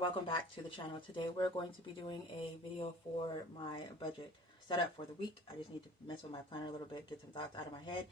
Welcome back to the channel. Today we're going to be doing a video for my budget setup for the week. I just need to mess with my planner a little bit, get some thoughts out of my head,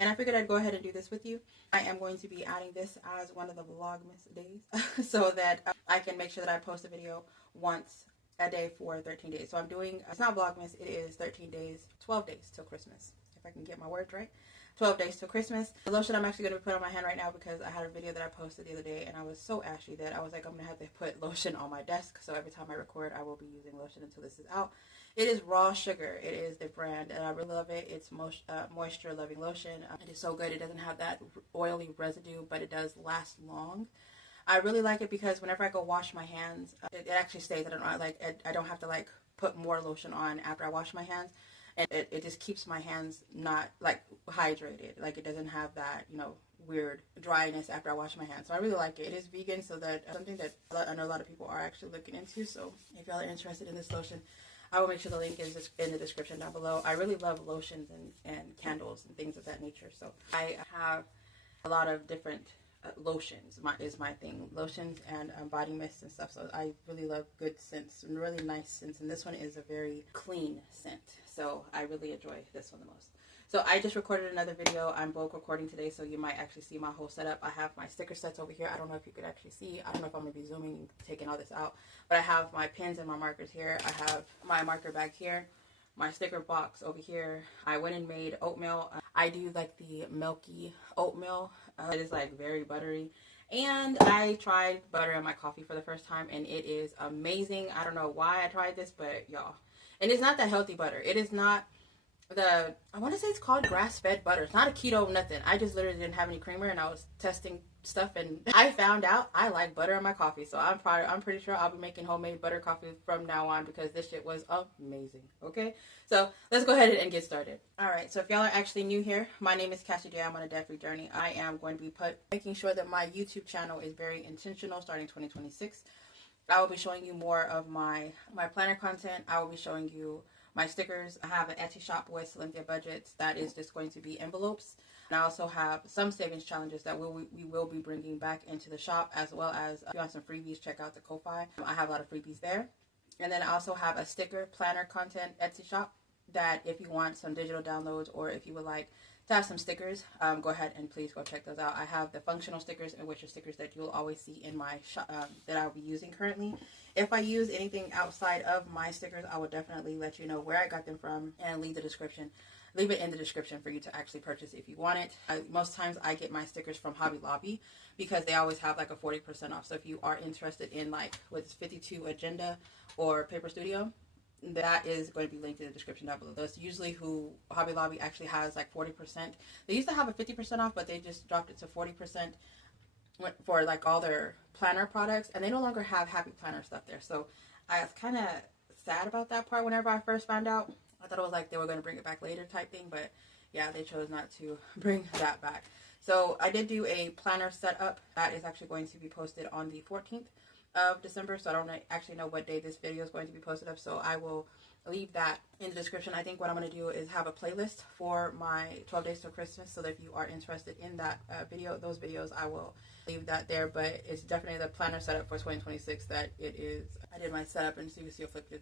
and I figured I'd go ahead and do this with you. I am going to be adding this as one of the Vlogmas days so that I can make sure that I post a video once a day for 13 days. So I'm doing, it's not Vlogmas, it is 13 days, 12 days till Christmas, if I can get my words right. 12 days till Christmas. The lotion I'm actually going to put on my hand right now because I had a video that I posted the other day and I was so ashy that I was like, I'm going to have to put lotion on my desk. So every time I record, I will be using lotion until this is out. It is Raw Sugar. It is the brand and I really love it. It's moisture loving lotion. It is so good. It doesn't have that oily residue, but it does last long. I really like it because whenever I go wash my hands, it actually stays. I don't have to like put more lotion on after I wash my hands. And it just keeps my hands not like hydrated. Like it doesn't have that, you know, weird dryness after I wash my hands. So I really like it. It is vegan, so that something that I know a lot of people are actually looking into. So if y'all are interested in this lotion, I will make sure the link is in the description down below. I really love lotions and candles and things of that nature. So I have a lot of different lotions is my thing. Lotions and body mists and stuff. So I really love good scents and really nice scents. And this one is a very clean scent. So I really enjoy this one the most. So I just recorded another video. I'm bulk recording today, so you might actually see my whole setup. I have my sticker sets over here. I don't know if you could actually see. I don't know if I'm going to be zooming and taking all this out. But I have my pens and my markers here. I have my marker bag here. My sticker box over here. I went and made oatmeal. I do like the milky oatmeal. It is like very buttery. And I tried butter in my coffee for the first time, and it is amazing. I don't know why I tried this, but y'all. And it's not that healthy butter. It is not I want to say it's called grass-fed butter. It's not a keto nothing. I just literally didn't have any creamer, and I was testing stuff, and I found out I like butter in my coffee. So I'm pretty sure I'll be making homemade butter coffee from now on because this shit was amazing. Okay, so let's go ahead and get started. All right, so if y'all are actually new here, my name is Cassie J. I'm on a debt-free journey. I am going to be making sure that my YouTube channel is very intentional starting 2026. I will be showing you more of my planner content. I will be showing you my stickers. I have an Etsy shop with SnC Budgets that is just going to be envelopes. And I also have some savings challenges that we will be bringing back into the shop, as well as if you want some freebies, check out the Ko-Fi. I have a lot of freebies there. And then I also have a sticker planner content Etsy shop that if you want some digital downloads or if you would like to have some stickers, go ahead and please go check those out. I have the functional stickers, and which are stickers that you'll always see in my shop that I'll be using currently. If I use anything outside of my stickers, I will definitely let you know where I got them from and leave it in the description for you to actually purchase if you want it. Most times I get my stickers from Hobby Lobby because they always have like a 40% off. So if you are interested in like what's 52 Agenda or Paper Studio, that is going to be linked in the description down below. That's usually who Hobby Lobby actually has like 40%. They used to have a 50% off, but they just dropped it to 40% for like all their planner products, and they no longer have Happy Planner stuff there. So I was kind of sad about that part whenever I first found out. I thought it was like they were going to bring it back later type thing, but yeah, they chose not to bring that back. So I did do a planner setup that is actually going to be posted on the 14th of December, so I don't actually know what day this video is going to be posted up, so I will leave that in the description. I think what I'm going to do is have a playlist for my 12 days till Christmas, so that if you are interested in that those videos, I will leave that there. But it's definitely the planner setup for 2026 that it is. I did my setup, and so you can see a flip through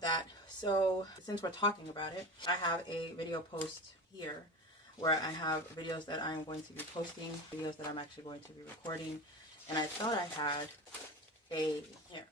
that. So since we're talking about it, I have a video post here where I have videos that I am going to be posting, videos that I'm actually going to be recording. And I thought I had here.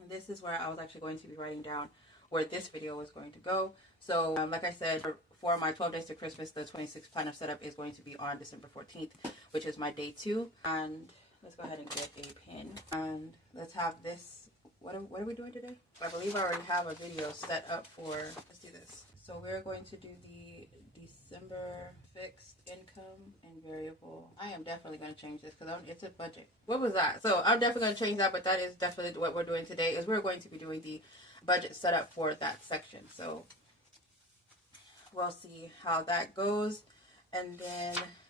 And this is where I was actually going to be writing down where this video was going to go. So like I said, for my 12 days to Christmas, the 26 planner setup is going to be on December 14th, which is my day 2. And let's go ahead and get a pen. And let's have this. What are we doing today? I believe I already have a video set up for, let's do this. So we're going to do the December fixed income and variable. I am definitely going to change this because it's a budget. What was that? So I'm definitely going to change that, but that is definitely what we're doing today. Is we're going to be doing the budget setup for that section. So we'll see how that goes. And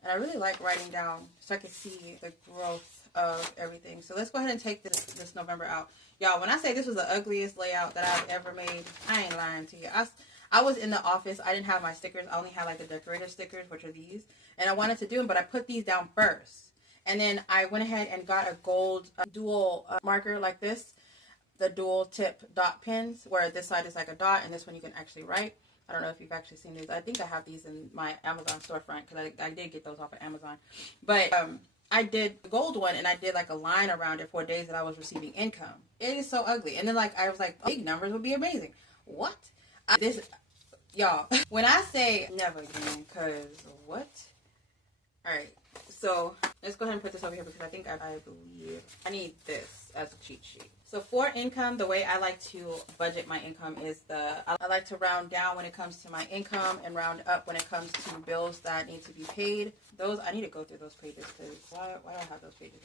I really like writing down so I can see the growth of everything. So let's go ahead and take this November out. Y'all, when I say this was the ugliest layout that I've ever made, I ain't lying to you. I was in the office. I didn't have my stickers. I only had like the decorator stickers, which are these. And I wanted to do them, but I put these down first. And then I went ahead and got a gold dual marker like this. The dual tip dot pens, where this side is like a dot and this one you can actually write. I don't know if you've actually seen these. I think I have these in my Amazon storefront because I did get those off of Amazon. But I did the gold one and I did like a line around it for days that I was receiving income. It is so ugly. And then like I was like, big numbers would be amazing. What? Y'all, when I say never again, because what? All right. So let's go ahead and put this over here because I think I believe I need this as a cheat sheet. So for income, the way I like to budget my income is I like to round down when it comes to my income and round up when it comes to bills that need to be paid. Those, I need to go through those pages because why do I have those pages?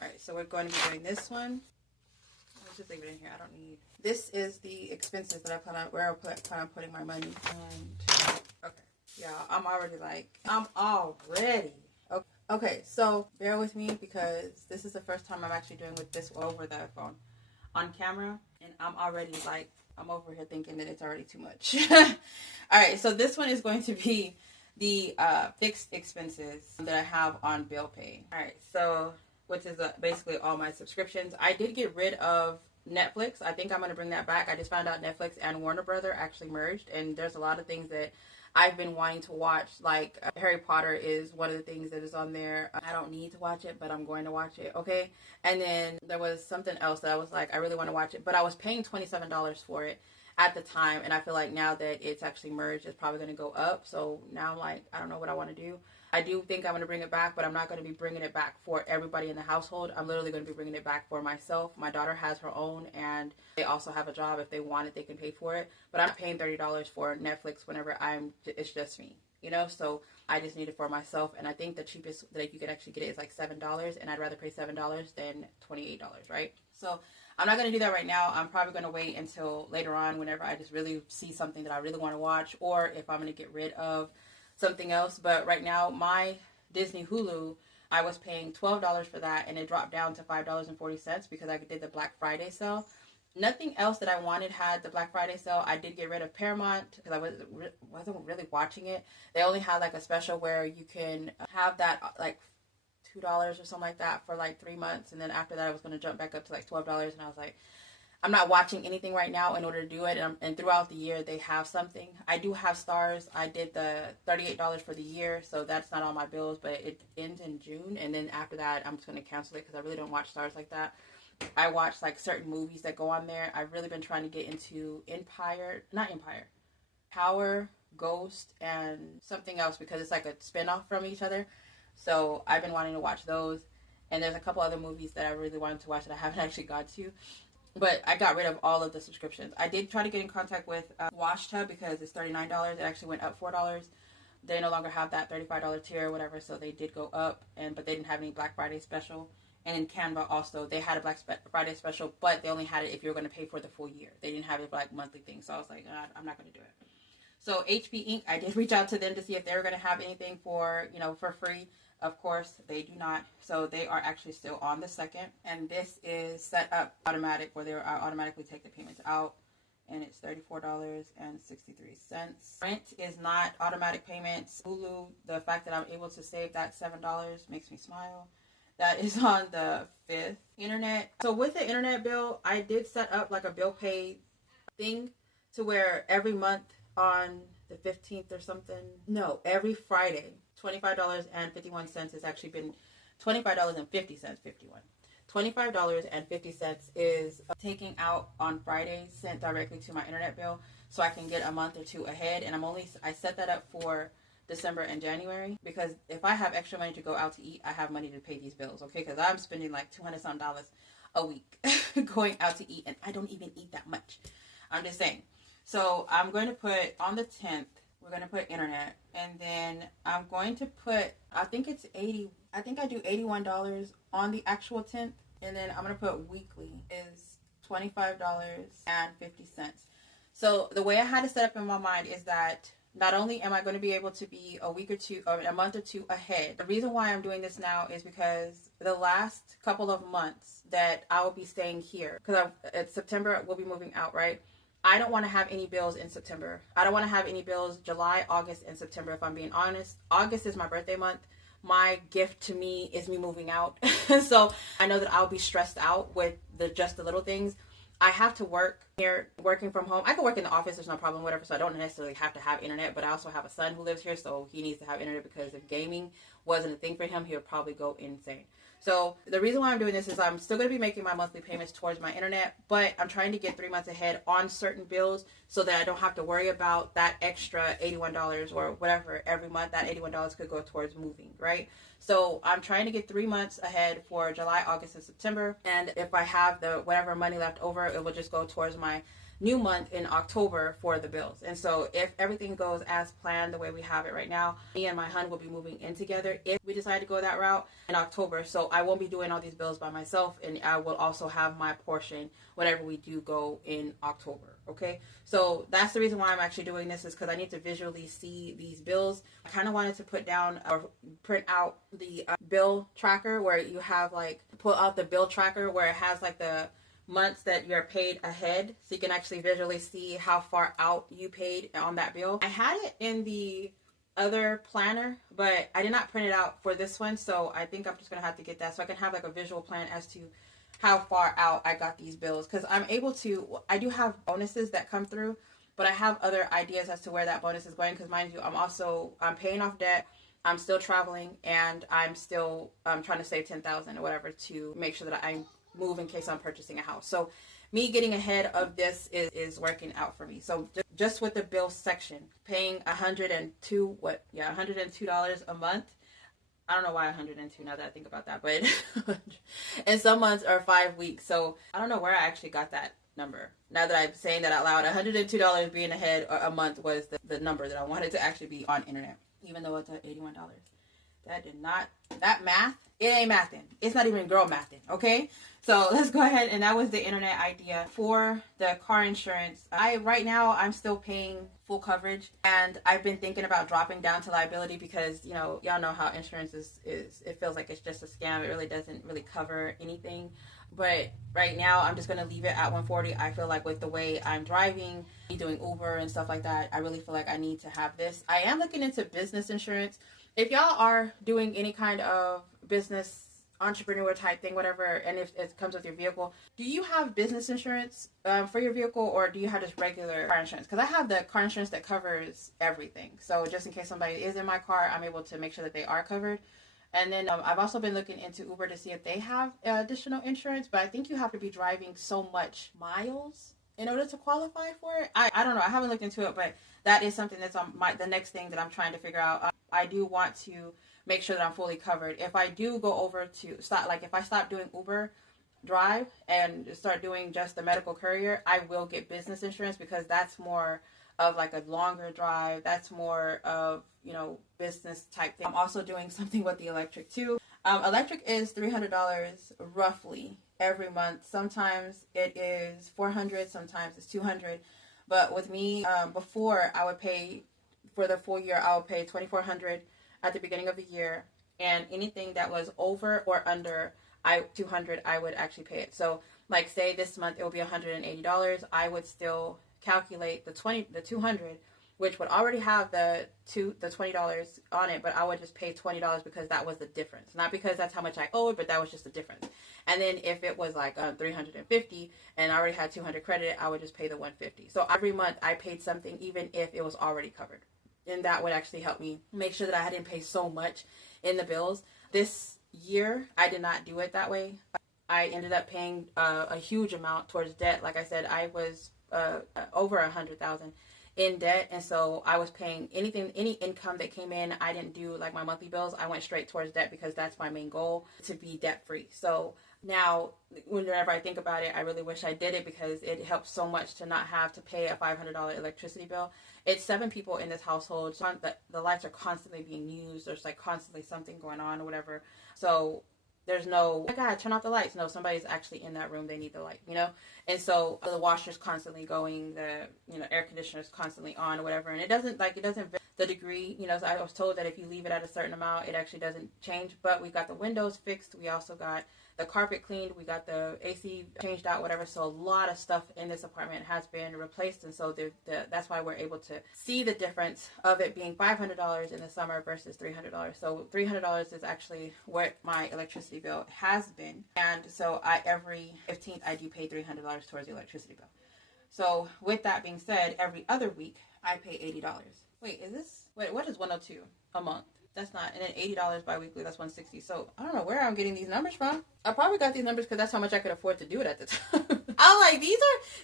All right, so we're going to be doing this one. Let's just leave it in here. I don't need. This is the expenses that I plan on putting my money. Okay, yeah, I'm already. Okay, so bear with me because this is the first time I'm actually doing with this over the phone on camera, and I'm already like, I'm over here thinking that it's already too much. All right, so this one is going to be the fixed expenses that I have on bill pay. All right, so which is basically all my subscriptions. I did get rid of Netflix. I think I'm going to bring that back. I just found out Netflix and Warner Brother actually merged, and there's a lot of things that I've been wanting to watch, like Harry Potter is one of the things that is on there. I don't need to watch it, but I'm going to watch it, okay? And then there was something else that I was like, I really want to watch it, but I was paying $27 for it at the time, and I feel like now that it's actually merged, it's probably going to go up. So now I'm like, I don't know what I want to do. I do think I'm going to bring it back, but I'm not going to be bringing it back for everybody in the household. I'm literally going to be bringing it back for myself. My daughter has her own, and they also have a job. If they want it, they can pay for it. But I'm not paying $30 for Netflix whenever it's just me, you know? So I just need it for myself, and I think the cheapest that you can actually get it is like $7, and I'd rather pay $7 than $28, right? So I'm not going to do that right now. I'm probably going to wait until later on whenever I just really see something that I really want to watch, or if I'm going to get rid of something else. But right now, my Disney Hulu, I was paying $12 for that, and it dropped down to $5.40 because I did the Black Friday sale. Nothing else that I wanted had the Black Friday sale. I did get rid of Paramount because I wasn't really watching it. They only had like a special where you can have that like $2 or something like that for like 3 months, and then after that I was going to jump back up to like $12, and I was like, I'm not watching anything right now in order to do it, and throughout the year they have something. I do have Stars. I did the $38 for the year, so that's not on my bills, but it ends in June, and then after that I'm just going to cancel it because I really don't watch Stars like that. I watch like certain movies that go on there. I've really been trying to get into Power, Ghost, and something else because it's like a spinoff from each other. So I've been wanting to watch those, and there's a couple other movies that I really wanted to watch that I haven't actually got to. But I got rid of all of the subscriptions. I did try to get in contact with WashTub because it's $39. It actually went up $4. They no longer have that $35 tier or whatever, so they did go up. But they didn't have any Black Friday special. And in Canva also, they had a Black Friday special, but they only had it if you were going to pay for the full year. They didn't have it for like monthly thing. So I was like, I'm not going to do it. So HP Inc., I did reach out to them to see if they were going to have anything for free. Of course, they do not. So they are actually still on the 2nd. And this is set up automatic where they automatically take the payments out. And it's $34.63. Rent is not automatic payments. Hulu, the fact that I'm able to save that $7 makes me smile. That is on the 5th. Internet. So with the internet bill, I did set up like a bill pay thing to where every month on the 15th or something. No, every Friday. $25.51 has actually been $25.50. $25.50 is taking out on Fridays, sent directly to my internet bill, so I can get a month or two ahead. And I set that up for December and January because if I have extra money to go out to eat, I have money to pay these bills, okay? Because I'm spending like $200-something a week going out to eat, and I don't even eat that much. I'm just saying. So I'm going to put on the 10th. We're going to put internet, and then I'm going to put, I think it's $80. I think I do $81 on the actual 10th, and then I'm going to put weekly is $25.50. So the way I had it set up in my mind is that not only am I going to be able to be a month or two ahead. The reason why I'm doing this now is because the last couple of months that I will be staying here, because September we'll be moving out, right? I don't want to have any bills in September. I don't want to have any bills July, August, and September, if I'm being honest. August is my birthday month. My gift to me is me moving out. So I know that I'll be stressed out with just the little things. I have to work here, working from home. I can work in the office, there's no problem, whatever, so I don't necessarily have to have internet, but I also have a son who lives here, so he needs to have internet, because if gaming wasn't a thing for him, he would probably go insane. So the reason why I'm doing this is I'm still going to be making my monthly payments towards my internet, but I'm trying to get 3 months ahead on certain bills so that I don't have to worry about that extra $81 or whatever every month. That $81 could go towards moving, right? So I'm trying to get 3 months ahead for July, August, and September. And if I have the whatever money left over, it will just go towards my new month in October for the bills. And so if everything goes as planned the way we have it right now, me and my husband will be moving in together if we decide to go that route in October. So I won't be doing all these bills by myself, and I will also have my portion whenever we do go in October. Okay, so that's the reason why I'm actually doing this, is because I need to visually see these bills. I kind of wanted to put down or print out the bill tracker, where you have like pull out the bill tracker where it has like the months that you're paid ahead, so you can actually visually see how far out you paid on that bill. I had it in the other planner, but I did not print it out for this one, so I think I'm just gonna have to get that so I can have like a visual plan as to how far out I got these bills, because I'm able to, I do have bonuses that come through, but I have other ideas as to where that bonus is going, because mind you, I'm paying off debt, I'm still traveling, and I'm still trying to save $10,000 or whatever to make sure that I move in case I'm purchasing a house. So me getting ahead of this is working out for me. So just with the bill section, paying $102 a month. I don't know why 102 now that I think about that, but and some months are 5 weeks. So I don't know where I actually got that number. Now that I'm saying that out loud, $102 being ahead a month was the number that I wanted to actually be on internet, even though it's at $81. That math, it ain't mathing. It's not even girl mathing, okay? So let's go ahead, and that was the internet idea. For the car insurance, right now I'm still paying full coverage, and I've been thinking about dropping down to liability because, y'all know how insurance is it feels like it's just a scam. It really doesn't really cover anything. But right now I'm just going to leave it at 140. I feel like with the way I'm driving, doing Uber and stuff like that, I really feel like I need to have this. I am looking into business insurance. If y'all are doing any kind of business, entrepreneur type thing, whatever, and if it comes with your vehicle, do you have business insurance for your vehicle, or do you have just regular car insurance? Because I have the car insurance that covers everything. So just in case somebody is in my car, I'm able to make sure that they are covered. And then I've also been looking into Uber to see if they have additional insurance, but I think you have to be driving so much miles in order to qualify for it. I don't know. I haven't looked into it, but that is something that's on the next thing that I'm trying to figure out. I do want to make sure that I'm fully covered. If I do go over to stop, like if I stop doing Uber Drive and start doing just the medical courier, I will get business insurance, because that's more of like a longer drive. That's more of, business type thing. I'm also doing something with the electric too. Electric is $300 roughly every month. Sometimes it is $400, sometimes it's $200. But with me, before I would pay for the full year, I would pay $2,400 at the beginning of the year, and anything that was over or under $200, I would actually pay it. So like say this month it will be $180, I would still calculate the $200, which would already have the $20 on it, but I would just pay $20 because that was the difference. Not because that's how much I owed, but that was just the difference. And then if it was like $350 and I already had $200 credit, I would just pay the $150. So every month I paid something, even if it was already covered. And that would actually help me make sure that I didn't pay so much in the bills. This year, I did not do it that way. I ended up paying a huge amount towards debt. Like I said, I was over $100,000 in debt, and so I was paying any income that came in. I didn't do like my monthly bills. I went straight towards debt because that's my main goal, to be debt free. So now, whenever I think about it, I really wish I did it, because it helps so much to not have to pay a $500 electricity bill. It's 7 people in this household. So the lights are constantly being used. There's like constantly something going on or whatever. So there's no, oh my God, turn off the lights. No, somebody's actually in that room. They need the light, And so the washer's constantly going, the air conditioner's constantly on or whatever. And it doesn't the degree. You know, so I was told that if you leave it at a certain amount, it actually doesn't change. But we got the windows fixed. We also got the carpet cleaned. We got the AC changed out, whatever. So a lot of stuff in this apartment has been replaced. And so that's why we're able to see the difference of it being $500 in the summer versus $300. So $300 is actually what my electricity bill has been. And so every 15th, I do pay $300 towards the electricity bill. So with that being said, every other week, I pay $80. Wait, what is 102 a month? That's not, and then $80 bi-weekly, that's $160. So I don't know where I'm getting these numbers from. I probably got these numbers because that's how much I could afford to do it at the time. I'm like,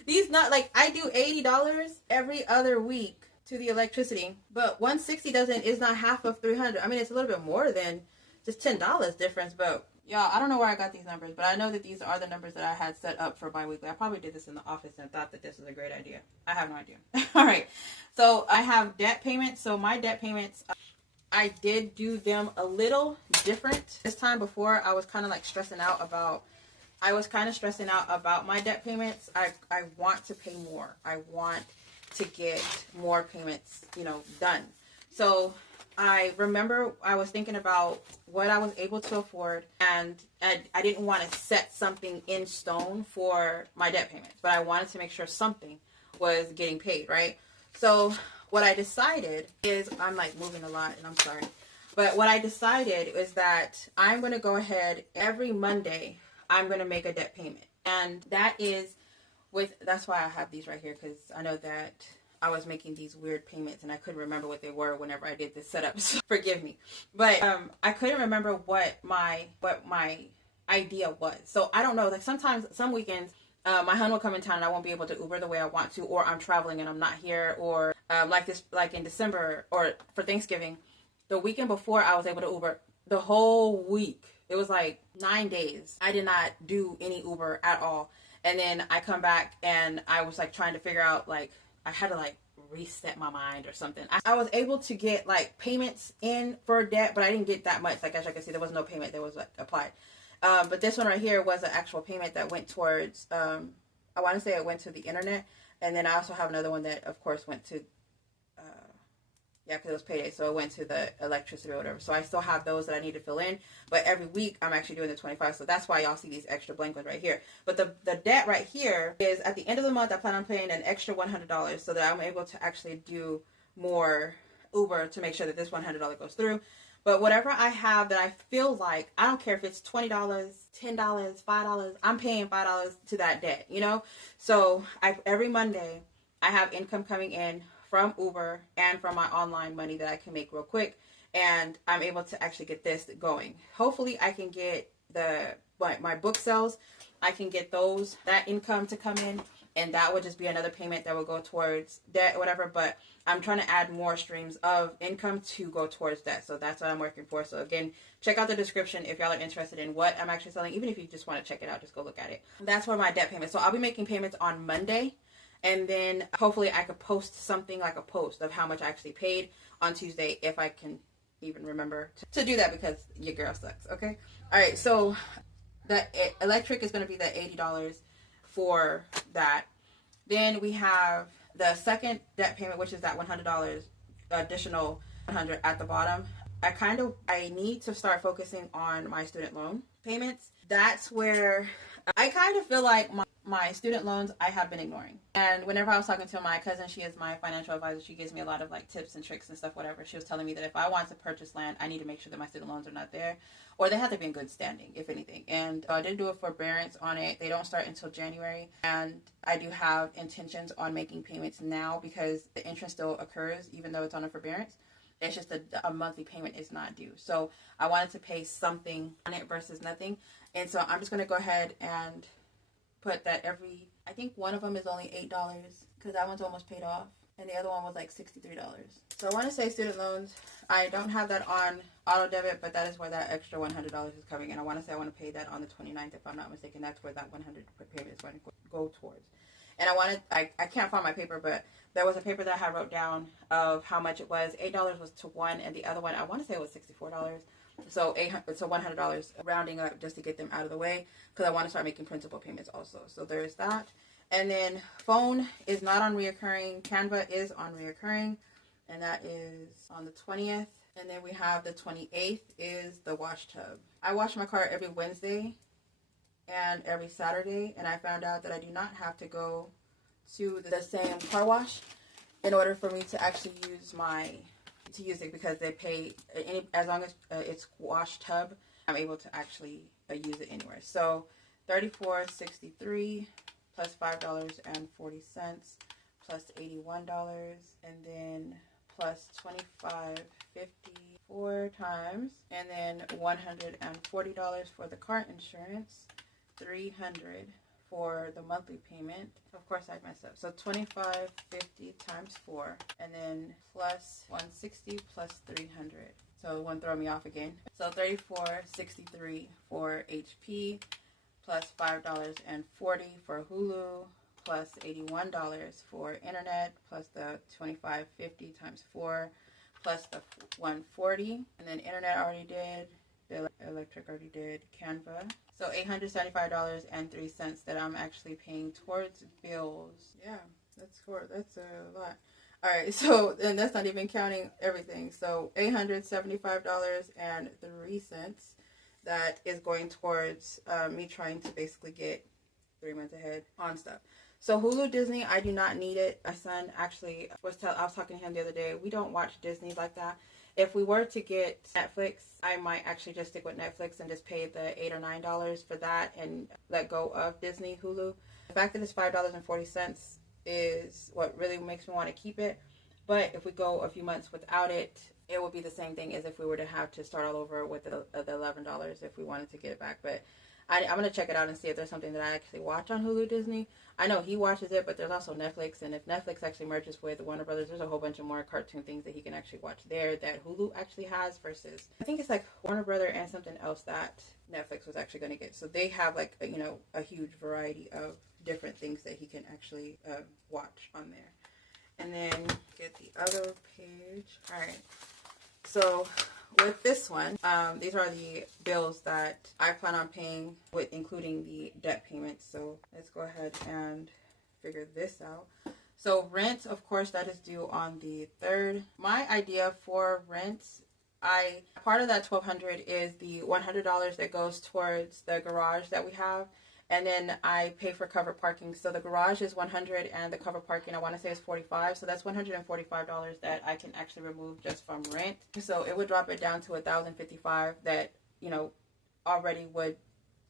these not, like, I do $80 every other week to the electricity, but $160 is not half of $300. I mean, it's a little bit more than just $10 difference, but y'all, I don't know where I got these numbers, but I know that these are the numbers that I had set up for bi-weekly. I probably did this in the office and thought that this was a great idea. I have no idea. All right. So I have debt payments. So my debt payments, I did do them a little different this time. Before, I was kind of like stressing out about my debt payments. I want to pay more. I want to get more payments, done. So I remember I was thinking about what I was able to afford, and I didn't want to set something in stone for my debt payments, but I wanted to make sure something was getting paid, right? So what I decided is, I'm like moving a lot and I'm sorry, but what I decided is that I'm going to go ahead every Monday, I'm going to make a debt payment. And that's why I have these right here, because I know that I was making these weird payments and I couldn't remember what they were whenever I did this setup. So forgive me. But I couldn't remember what my idea was. So I don't know, like sometimes, some weekends, my husband will come in town and I won't be able to Uber the way I want to, or I'm traveling and I'm not here, or like in December or for Thanksgiving, the weekend before I was able to Uber the whole week. It was like 9 days. I did not do any Uber at all. And then I come back and I was like trying to figure out, like, I had to like reset my mind or something. I was able to get like payments in for debt, but I didn't get that much. Like, as you can see, there was no payment that was like applied. But this one right here was an actual payment that went towards, I want to say it went to the internet. And then I also have another one that, of course, went to, because it was payday. So it went to the electricity or whatever. So I still have those that I need to fill in. But every week, I'm actually doing the 25. So that's why y'all see these extra blank ones right here. But the debt right here is, at the end of the month, I plan on paying an extra $100 so that I'm able to actually do more Uber to make sure that this $100 goes through. But whatever I have that I feel like, I don't care if it's $20, $10, $5, I'm paying $5 to that debt, So every Monday, I have income coming in from Uber and from my online money that I can make real quick. And I'm able to actually get this going. Hopefully I can get my book sales, I can get that income to come in. And that would just be another payment that will go towards debt or whatever. But I'm trying to add more streams of income to go towards that. So that's what I'm working for. So again, check out the description if y'all are interested in what I'm actually selling. Even if you just want to check it out, just go look at it. That's for my debt payments. So I'll be making payments on Monday. And then hopefully I could post something like a post of how much I actually paid on Tuesday, if I can even remember to do that, because your girl sucks. Okay. All right. So the electric is going to be the $80 for that. Then we have the second debt payment, which is that $100 additional $100 at the bottom. I need to start focusing on my student loan payments. That's where I kind of feel like my student loans I have been ignoring. And whenever I was talking to my cousin, she is my financial advisor, she gives me a lot of like tips and tricks and stuff, whatever. She was telling me that if I want to purchase land, I need to make sure that my student loans are not there, or they have to be in good standing, if anything. And I did do a forbearance on it. They don't start until January. And I do have intentions on making payments now, because the interest still occurs even though it's on a forbearance. It's just a monthly payment is not due. So I wanted to pay something on it versus nothing. And so I'm just going to go ahead and put that I think one of them is only $8, because that one's almost paid off. And the other one was like $63. So I want to say student loans. I don't have that on auto debit, but that is where that extra $100 is coming. And I want to say I want to pay that on the 29th, if I'm not mistaken. That's where that $100 payment is going to go towards. And I can't find my paper, but there was a paper that I wrote down of how much it was. $8 was to one, and the other one, I want to say it was $64. So $100 rounding up just to get them out of the way, because I want to start making principal payments also. So there's that. And then phone is not on reoccurring. Canva is on reoccurring. and that is on the 20th. And then we have the 28th is the wash tub. I wash my car every Wednesday and every Saturday, and I found out that I do not have to go to the same car wash in order for me to actually use it, because they pay as long as it's wash tub, I'm able to actually use it anywhere. So $34.63 plus $5.40 plus $81, and then plus $25.50 4 times, and then $140 for the car insurance, $300 for the monthly payment. Of course I messed up. So $25.50 times 4, and then plus $160 plus $300. So it won't throw me off again. So $34.63 for HP, plus $5.40 for Hulu, plus $81 for internet, plus the $25.50 times 4, plus the $140, and then internet already did, the electric already did, Canva. So $875.03 that I'm actually paying towards bills. Yeah, that's a lot. All right, so and that's not even counting everything. So $875.03 that is going towards me trying to basically get 3 months ahead on stuff. So Hulu, Disney, I do not need it. My son actually I was talking to him the other day. We don't watch Disney like that. If we were to get Netflix, I might actually just stick with Netflix and just pay the $8 or $9 for that and let go of Disney, Hulu. The fact that it's $5.40 is what really makes me want to keep it. But if we go a few months without it, it would be the same thing as if we were to have to start all over with the $11 if we wanted to get it back. But I'm going to check it out and see if there's something that I actually watch on Hulu Disney. I know he watches it, but there's also Netflix. And if Netflix actually merges with Warner Brothers, there's a whole bunch of more cartoon things that he can actually watch there that Hulu actually has versus, I think it's like Warner Brothers and something else that Netflix was actually going to get. So they have like, a huge variety of different things that he can actually watch on there. And then get the other page. All right. So with this one, these are the bills that I plan on paying, with including the debt payments. So let's go ahead and figure this out. So rent, of course, that is due on the 3rd. My idea for rent, part of that $1,200 is the $100 that goes towards the garage that we have. And then I pay for covered parking. So the garage is $100 and the covered parking, I want to say, is $45. So that's $145 that I can actually remove just from rent. So it would drop it down to $1,055 that, already would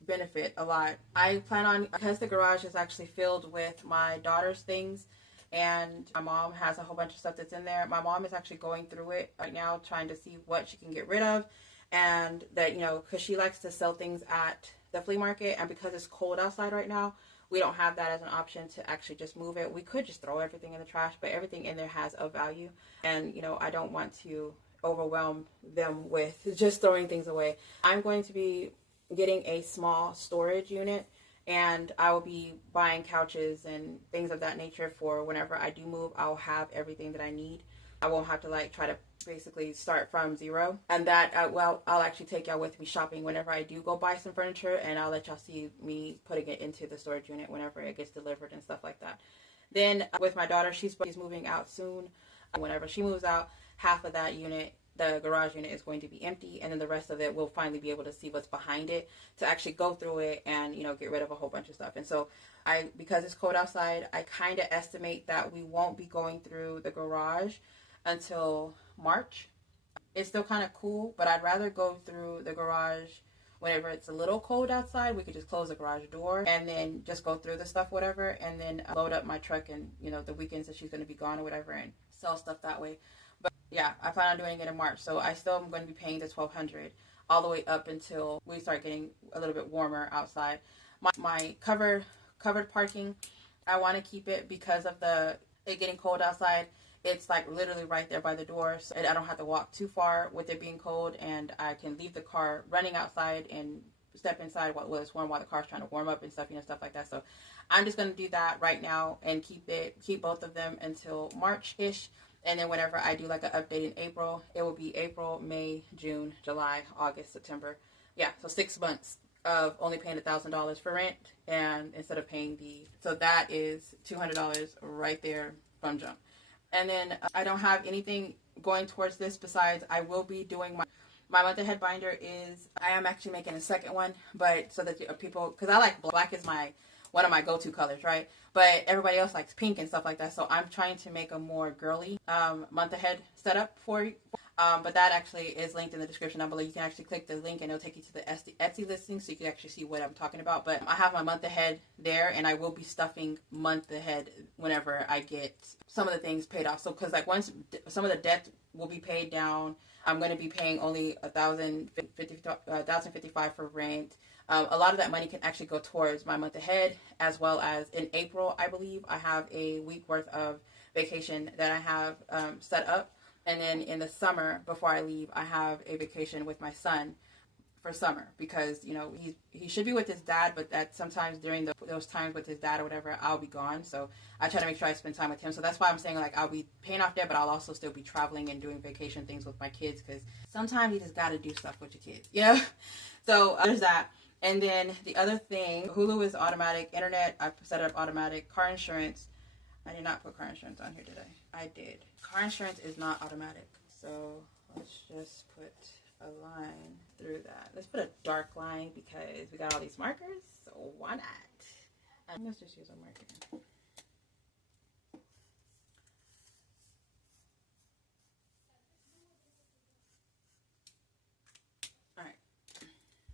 benefit a lot. I plan on, because the garage is actually filled with my daughter's things and my mom has a whole bunch of stuff that's in there. My mom is actually going through it right now, trying to see what she can get rid of. And that, because she likes to sell things at the flea market, and because it's cold outside right now, we don't have that as an option to actually just move it. We could just throw everything in the trash, but everything in there has a value, and I don't want to overwhelm them with just throwing things away. I'm going to be getting a small storage unit, and I will be buying couches and things of that nature for whenever I do move. I'll have everything that I need. I won't have to try to basically start from zero. And that, I'll actually take y'all with me shopping whenever I do go buy some furniture, and I'll let y'all see me putting it into the storage unit whenever it gets delivered and stuff like that. Then with my daughter, she's moving out soon. Whenever she moves out, half of that unit, the garage unit, is going to be empty, and then the rest of it, we'll finally be able to see what's behind it to actually go through it and, get rid of a whole bunch of stuff. And so because it's cold outside, I kind of estimate that we won't be going through the garage until March. It's still kind of cool, but I'd rather go through the garage whenever it's a little cold outside. We could just close the garage door and then just go through the stuff, whatever, and then load up my truck and, the weekends that she's going to be gone or whatever, and sell stuff that way. But yeah, I plan on doing it in March, so I still am going to be paying the $1,200 all the way up until we start getting a little bit warmer outside. My covered parking, I want to keep it because of it getting cold outside. It's literally right there by the door, so I don't have to walk too far with it being cold, and I can leave the car running outside and step inside while it's warm, while the car's trying to warm up and stuff, stuff like that. So I'm just going to do that right now and keep both of them until March-ish, and then whenever I do an update in April, it will be April, May, June, July, August, September. Yeah, so 6 months of only paying $1,000 for rent, and instead of paying so that is $200 right there from jump. And then I don't have anything going towards this besides I will be doing my month ahead binder. Is I am actually making a second one, but so that people, because I like black is one of my go-to colors, right? But everybody else likes pink and stuff like that. So I'm trying to make a more girly month ahead setup for you. But that actually is linked in the description down below. You can actually click the link and it'll take you to the Etsy listing so you can actually see what I'm talking about. But I have my month ahead there, and I will be stuffing month ahead whenever I get some of the things paid off. So because like once some of the debt will be paid down, I'm going to be paying only $1,055 for rent. A lot of that money can actually go towards my month ahead, as well as in April, I believe I have a week worth of vacation that I have set up. And then in the summer, before I leave, I have a vacation with my son for summer because, you know, he should be with his dad, but that sometimes during those times with his dad or whatever, I'll be gone. So I try to make sure I spend time with him. So that's why I'm saying, like, I'll be paying off debt, but I'll also still be traveling and doing vacation things with my kids because sometimes you just got to do stuff with your kids, you know? So there's that. And then the other thing, Hulu is automatic. Internet, I set up automatic. Car insurance, I did not put car insurance on here, did I? I did. Car insurance is not automatic. So let's just put a line through that. Let's put a dark line because we got all these markers. So why not? And let's just use a marker. All right.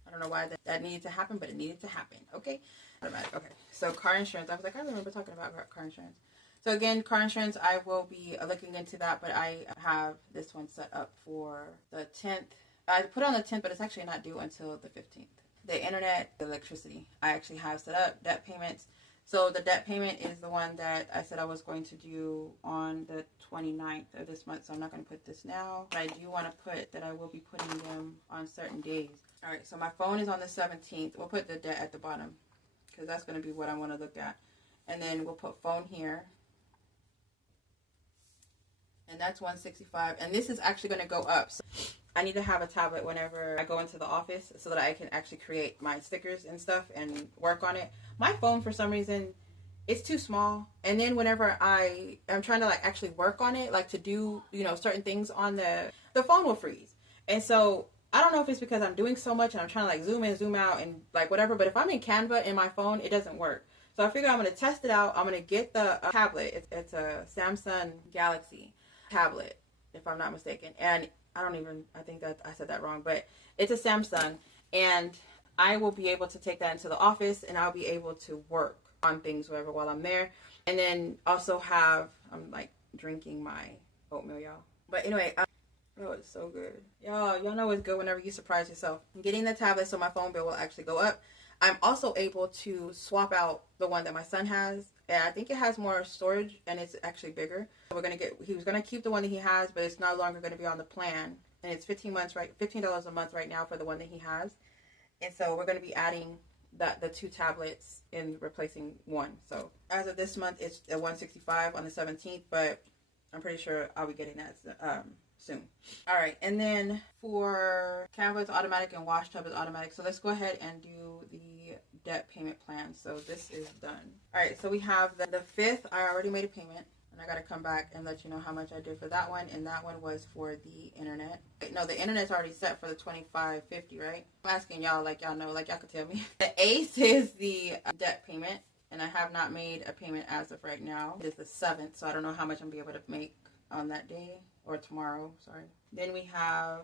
I don't know why that needed to happen, but it needed to happen. Okay. Automatic. Okay. So car insurance. I was like, I remember talking about car insurance. So again, car insurance, I will be looking into that, but I have this one set up for the 10th. I put it on the 10th, but it's actually not due until the 15th. The internet, the electricity, I actually have set up debt payments. So the debt payment is the one that I said I was going to do on the 29th of this month. So I'm not going to put this now, but I do want to put that I will be putting them on certain days. All right, so my phone is on the 17th. We'll put the debt at the bottom because that's going to be what I want to look at. And then we'll put phone here. And that's $165, and this is actually going to go up. So I need to have a tablet whenever I go into the office so that I can actually create my stickers and stuff and work on it. My phone, for some reason, it's too small. And then whenever I'm trying to like actually work on it, like to do, you know, certain things on the phone will freeze. And so I don't know if it's because I'm doing so much and I'm trying to like zoom in, zoom out and like whatever. But if I'm in Canva in my phone, it doesn't work. So I figure I'm going to test it out. I'm going to get the tablet. It's a Samsung Galaxy tablet, if I'm not mistaken, and I think that I said that wrong, but it's a Samsung, and I will be able to take that into the office, and I'll be able to work on things whatever while I'm there, and then also I'm like drinking my oatmeal, y'all. But anyway, oh, it's so good, y'all know it's good whenever you surprise yourself. I'm getting the tablet so my phone bill will actually go up. I'm also able to swap out the one that my son has, and I think it has more storage and it's actually bigger. He was gonna keep the one that he has, but it's no longer gonna be on the plan, and it's $15 a month right now for the one that he has. And so we're gonna be adding the two tablets and replacing one. So as of this month, it's at $165 on the 17th, but I'm pretty sure I'll be getting that soon. All right, and then for Canva is automatic and Wash Tub is automatic. So let's go ahead and do the debt payment plan. So this is done. All right, so we have the 5th. I already made a payment, and I got to come back and let you know how much I did for that one. And that one was for the internet. No, the internet's already set for the $25.50, right? I'm asking y'all like y'all know, like y'all could tell me. The 8th is the debt payment, and I have not made a payment as of right now. It's the 7th, so I don't know how much I'm going to be able to make on that day. Or tomorrow, sorry. Then we have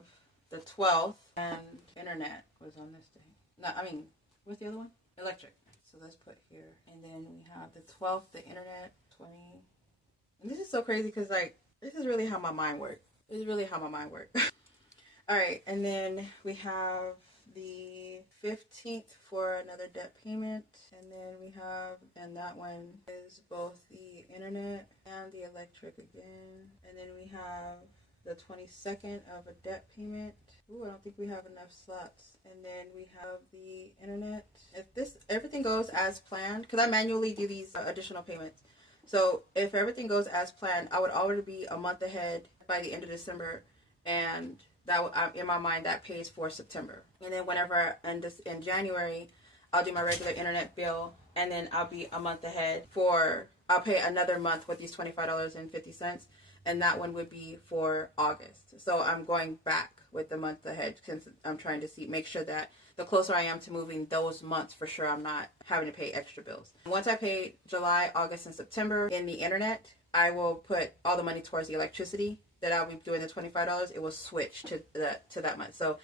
the 12th, and internet was on this day. No, I mean, what's the other one? Electric. So let's put here. And then we have the 12th, the internet, 20. And this is so crazy because, like, this is really how my mind works. This is really how my mind works. All right, and then we have the 15th for another debt payment. And then we have, and that one is both the internet and the electric again. And then we have the 22nd of a debt payment. Ooh, I don't think we have enough slots. And then we have the internet. If everything goes as planned, because I manually do these additional payments. So if everything goes as planned, I would already be a month ahead by the end of December. And that, in my mind, that pays for September. And then whenever in January, I'll do my regular internet bill, and then I'll be a month ahead I'll pay another month with these $25.50. and that one would be for August. So I'm going back with the month ahead since I'm trying to make sure that the closer I am to moving those months, for sure I'm not having to pay extra bills. Once I pay July, August, and September in the internet, I will put all the money towards the electricity that I'll be doing the $25. It will switch to that month. So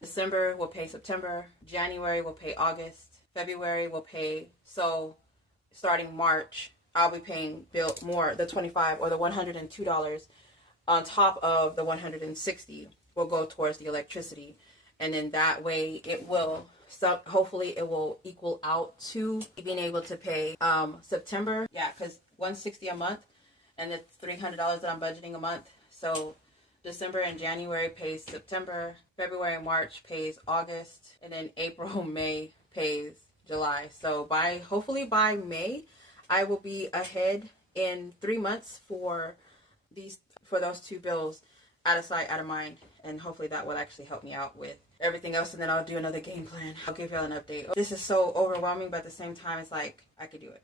December will pay September, January will pay August, February will pay. So starting March, I'll be paying more, the $25 or the $102 on top of the $160 will go towards the electricity. And then that way it will, hopefully it will equal out to being able to pay September. Yeah, because $160 a month and it's $300 that I'm budgeting a month. So December and January pays September, February and March pays August, and then April, May pays July. So hopefully by May, I will be ahead in 3 months for those two bills, out of sight, out of mind, and hopefully that will actually help me out with everything else, and then I'll do another game plan. I'll give y'all an update. This is so overwhelming, but at the same time, it's like, I could do it.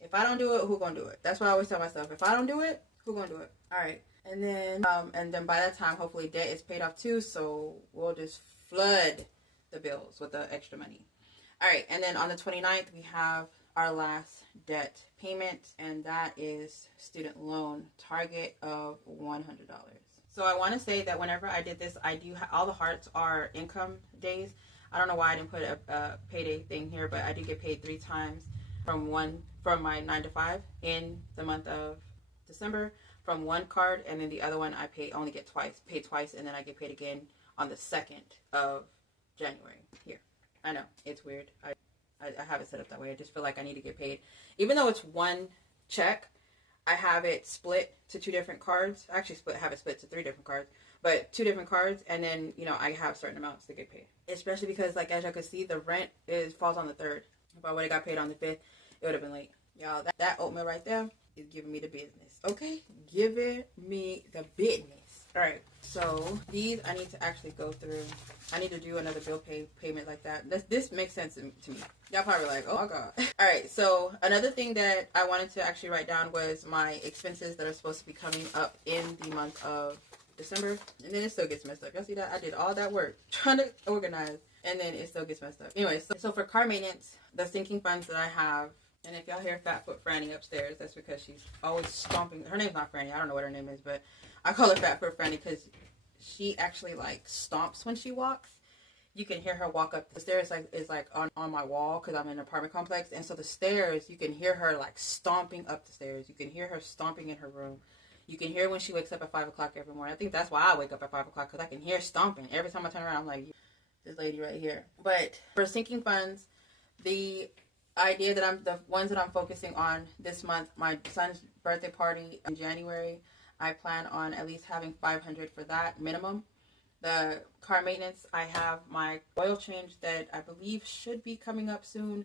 If I don't do it, who gonna do it? That's what I always tell myself. If I don't do it, who gonna do it? All right. And then by that time, hopefully debt is paid off too, so we'll just flood the bills with the extra money. All right, and then on the 29th, we have our last debt payment, and that is student loan target of $100. So I want to say that whenever I did this, I do all the hearts are income days. I don't know why I didn't put a payday thing here, but I do get paid 3 times from my 9 to 5 in the month of December from one card, and then the other one I only get paid twice, and then I get paid again on the 2nd of January here. I know, it's weird. I have it set up that way. I just feel like I need to get paid. Even though it's one check, I have it split to 2 different cards. I actually have it split to 3 different cards, but 2 different cards, and then, I have certain amounts to get paid. Especially because, like, as y'all can see, the rent falls on the 3rd. If I would have got paid on the 5th, it would have been late. Y'all, that oatmeal right there is giving me the business. Okay? Giving me the business. All right, so these I need to actually go through. I need to do another bill payment like that. This makes sense to me. Y'all probably like, oh my God. All right, so another thing that I wanted to actually write down was my expenses that are supposed to be coming up in the month of December. And then it still gets messed up. Y'all see that? I did all that work trying to organize, and then it still gets messed up. Anyway, so for car maintenance, the sinking funds that I have, and if y'all hear Fat Foot Franny upstairs, that's because she's always stomping. Her name's not Franny. I don't know what her name is, but I call her Fat Foot Franny because she actually like stomps when she walks. You can hear her walk up the stairs. Is on my wall because I'm in an apartment complex, and so the stairs, you can hear her like stomping up the stairs. You can hear her stomping in her room. You can hear when she wakes up at 5 o'clock every morning. I think that's why I wake up at 5 o'clock, because I can hear stomping every time I turn around. I'm like, this lady right here. But for sinking funds, the idea that the ones that I'm focusing on this month, my son's birthday party in January, I plan on at least having $500 for that minimum. The car maintenance, I have my oil change that I believe should be coming up soon,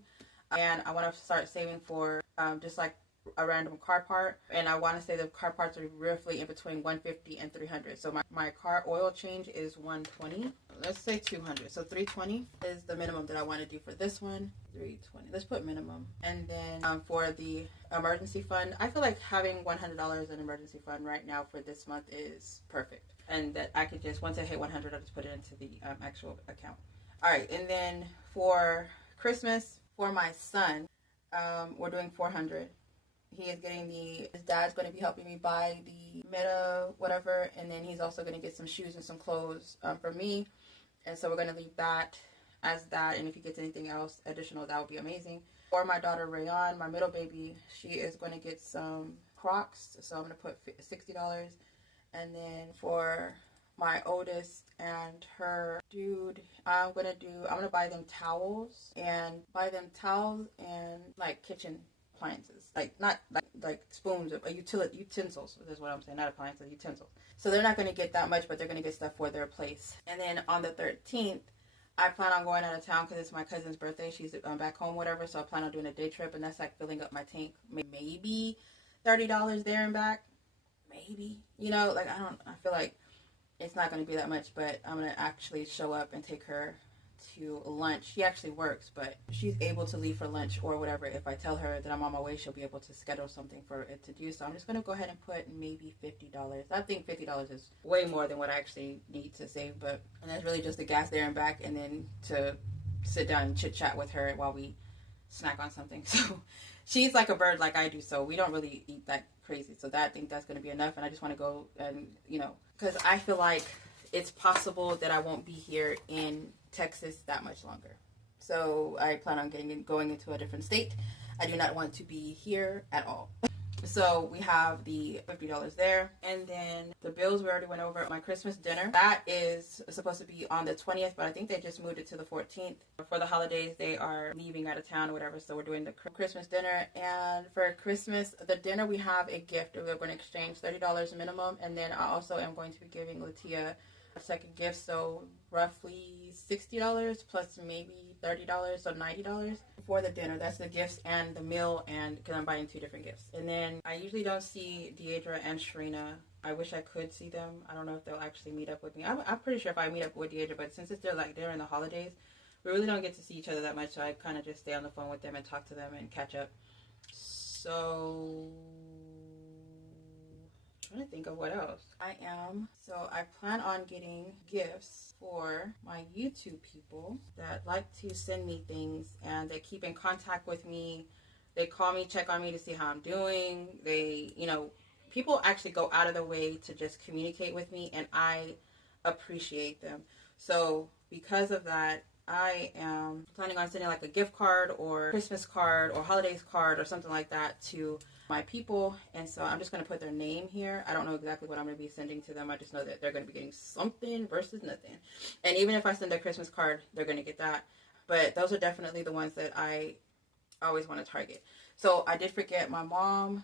and I want to start saving for just like a random car part, and I want to say the car parts are roughly in between $150 and $300. So my car oil change is $120. Let's say $200. So $320 is the minimum that I want to do for this one. $320. Let's put minimum. And then for the emergency fund, I feel like having $100 in emergency fund right now for this month is perfect, and that I could just, once I hit 100, I'll just put it into the actual account. All right, and then for Christmas, for my son, we're doing $400. He is getting his dad's going to be helping me buy the Meta whatever, and then he's also going to get some shoes and some clothes for me, and so we're going to leave that as that, and if he gets anything else additional, that would be amazing. For my daughter Rayon, my middle baby, she is going to get some Crocs, so I'm going to put $60, and then for my oldest and her dude, I'm going to buy them towels and like kitchen appliances, not spoons, utensils is what I'm saying, not appliances, utensils. So they're not going to get that much, but they're going to get stuff for their place. And then on the 13th, I plan on going out of town because it's my cousin's birthday. She's back home, whatever, so I plan on doing a day trip, and that's like filling up my tank. Maybe $30 there and back. Maybe. I feel like it's not going to be that much, but I'm going to actually show up and take her to lunch. She actually works, but she's able to leave for lunch or whatever. If I tell her that I'm on my way, she'll be able to schedule something for it to do. So I'm just going to go ahead and put maybe $50. I think $50 is way more than what I actually need to save, and that's really just the gas there and back, and then to sit down and chit chat with her while we snack on something. So she's like a bird like I do, so we don't really eat that crazy. So I think that's going to be enough. And I just want to go and, because I feel like it's possible that I won't be here in Texas that much longer. So I plan on going into a different state. I do not want to be here at all. So we have the $50 there. And then the bills we already went over. My Christmas dinner, that is supposed to be on the 20th, but I think they just moved it to the 14th. For the holidays, they are leaving out of town or whatever, so we're doing the Christmas dinner. And for Christmas, the dinner, we have a gift. We're going to exchange $30 minimum, and then I also am going to be giving Latia a second gift, so roughly $60 plus maybe $30, so $90 for the dinner. That's the gifts and the meal, and because I'm buying two different gifts. And then I usually don't see Deidre and Sharina. I wish I could see them. I don't know if they'll actually meet up with me. I'm pretty sure if I meet up with Deidre, but since they're in the holidays, we really don't get to see each other that much, so I kind of just stay on the phone with them and talk to them and catch up. So I'm trying to think of what else. I plan on getting gifts for my YouTube people that like to send me things and they keep in contact with me. They call me, check on me to see how I'm doing. They, people actually go out of their way to just communicate with me, and I appreciate them. So because of that, I am planning on sending like a gift card or Christmas card or holidays card or something like that to my people. And so I'm just going to put their name here. I don't know exactly what I'm going to be sending to them. I just know that they're going to be getting something versus nothing. And even if I send a Christmas card, they're going to get that. But those are definitely the ones that I always want to target. So I did forget my mom.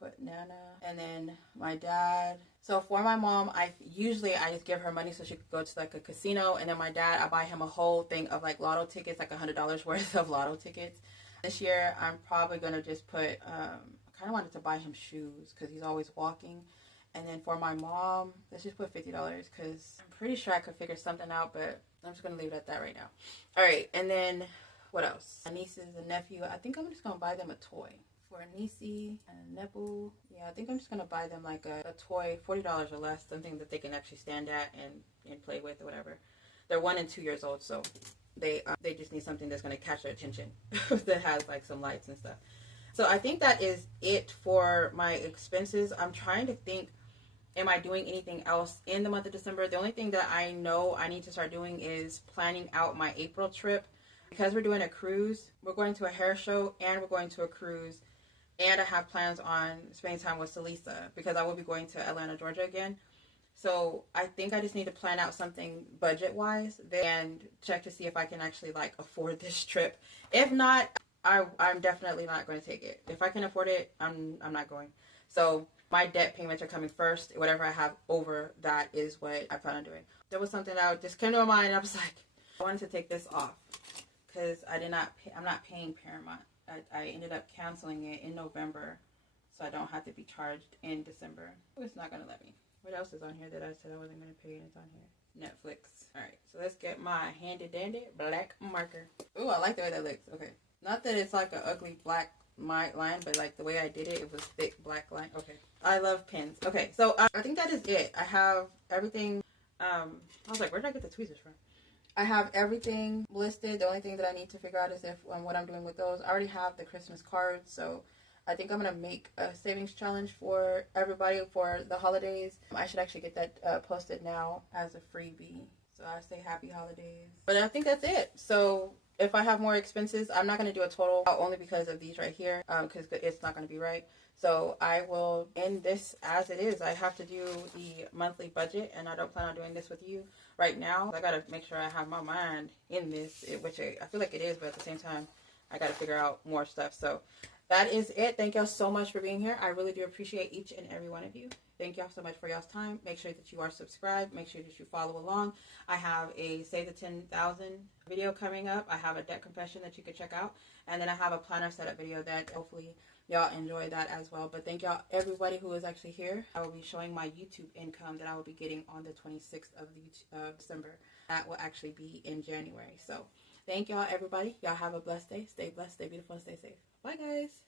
Put Nana, and then my dad. So for my mom, I just give her money so she could go to like a casino, and then my dad, I buy him a whole thing of like lotto tickets, like $100 worth of lotto tickets. This year, I'm probably gonna just put. I kind of wanted to buy him shoes because he's always walking, and then for my mom, let's just put $50 because I'm pretty sure I could figure something out, but I'm just gonna leave it at that right now. All right, and then what else? My nieces and nephew. I think I'm just gonna buy them a toy. For a niecey and a nephew, I think I'm just gonna buy them like a toy, $40 or less, something that they can actually stand at and play with or whatever. They're 1 and 2 years old, so they just need something that's gonna catch their attention that has like some lights and stuff. So I think that is it for my expenses. I'm trying to think, am I doing anything else in the month of December? The only thing that I know I need to start doing is planning out my April trip. Because we're doing a cruise, we're going to a hair show and we're going to a cruise. And I have plans on spending time with Salisa because I will be going to Atlanta, Georgia again. So I think I just need to plan out something budget-wise and check to see if I can actually like afford this trip. If not, I'm definitely not going to take it. If I can afford it, I'm not going. So my debt payments are coming first. Whatever I have over that is what I plan on doing. There was something that just came to my mind, and I was like, I wanted to take this off because I'm not paying Paramount. I ended up canceling it in November, so I don't have to be charged in December. It's not going to let me. What else is on here that I said I wasn't going to pay and it's on here? Netflix. All right, so let's get my handy-dandy black marker. Ooh, I like the way that looks. Okay. Not that it's like an ugly black line, but like the way I did it, it was thick black line. Okay. I love pins. Okay, so I think that is it. I have everything. I was like, where did I get the tweezers from? I have everything listed. The only thing that I need to figure out is what I'm doing with those. I already have the Christmas cards, so I think I'm going to make a savings challenge for everybody for the holidays. I should actually get that posted now as a freebie. So I say happy holidays. But I think that's it. So if I have more expenses, I'm not going to do a total only because of these right here because it's not going to be right. So I will end this as it is. I have to do the monthly budget, and I don't plan on doing this with you right now. I got to make sure I have my mind in this, which I feel like it is, but at the same time, I got to figure out more stuff. So that is it. Thank y'all so much for being here. I really do appreciate each and every one of you. Thank y'all so much for y'all's time. Make sure that you are subscribed. Make sure that you follow along. I have a Save the 10,000 video coming up. I have a debt confession that you can check out. And then I have a planner setup video that hopefully y'all enjoy that as well. But thank y'all everybody who is actually here. I will be showing my YouTube income that I will be getting on the 26th of December. That will actually be in January. So thank y'all everybody. Y'all have a blessed day. Stay blessed, stay beautiful, and stay safe. Bye guys.